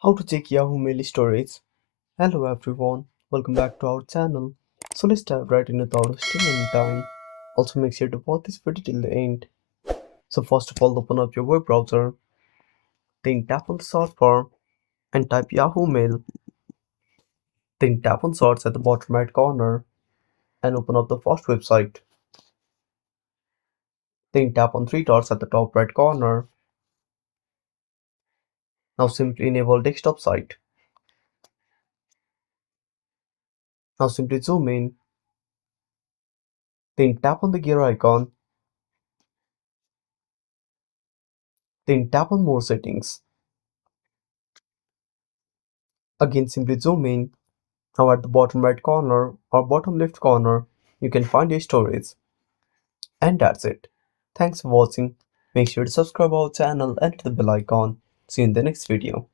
How to check Yahoo Mail storage. Hello everyone, welcome back to our channel. So let's dive right in without wasting any time. Also make sure to watch this video till the end. So first of all, open up your web browser, then tap on the search bar and type Yahoo Mail. Then tap on search at the bottom right corner and open up the first website. Then tap on three dots at the top right corner. Now simply enable desktop site. Now simply zoom in. Then tap on the gear icon. Then tap on more settings. Again simply zoom in. Now at the bottom right corner or bottom left corner, you can find your storage. And that's it. Thanks for watching. Make sure to subscribe our channel and hit the bell icon. See you in the next video.